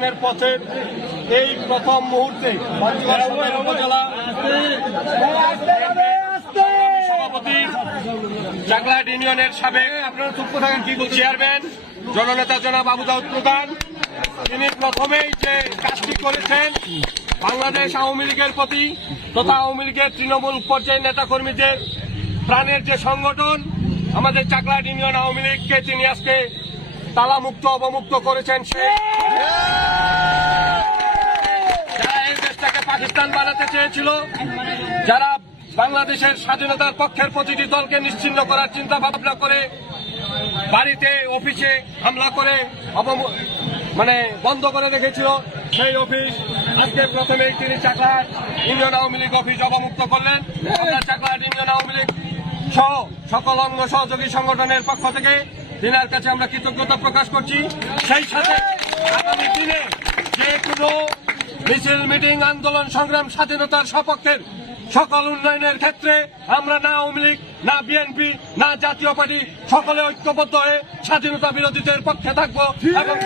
নির্মাণের পথের এই প্রথম মুহূর্তে উপজেলা সভাপতি চাকলাহাট ইউনিয়নের সাবেক আপনারা চুপ থাকেন কি চেয়ারম্যান জননেতা জনাব আবু দাউদ প্রধান, তিনি প্রথমেই যে কাজটি করেছেন বাংলাদেশ আওয়ামী লীগের প্রতি তথা আওয়ামী লীগের তৃণমূল পর্যায়ের নেতাকর্মীদের প্রাণের যে সংগঠন আমাদের চাকলাহাট ইউনিয়ন আওয়ামী লীগকে তিনি আজকে তালামুক্ত অবমুক্ত করেছেন। যারা এই দেশটাকে পাকিস্তান বানাতে চেয়েছিল, যারা বাংলাদেশের স্বাধীনতার পক্ষের প্রতিটি দলকে নিশ্চিহ্ন করার চিন্তা ভাবনা করে বাড়িতে অফিসে হামলা করে বন্ধ করে রেখেছিল, সেই অফিস আজকে প্রথমেই তিনি চাকলাহাট ইউনিয়ন আওয়ামী লীগ অফিস অবমুক্ত করলেন। আমরা চাকলাহাট ইউনিয়ন আওয়ামী লীগ সহ সকল অঙ্গ সহযোগী সংগঠনের পক্ষ থেকে তিনার কাছে আমরা কৃতজ্ঞতা প্রকাশ করছি। সেই সাথে আগামী দিনে যে কোনো মিছিল মিটিং আন্দোলন সংগ্রাম স্বাধীনতার সপক্ষের সকল উন্নয়নের ক্ষেত্রে আমরা না আওয়ামী লীগ না বিএনপি না জাতীয় পার্টি সকলে ঐক্যবদ্ধ হয়ে স্বাধীনতা বিরোধীদের পক্ষে থাকবো এবং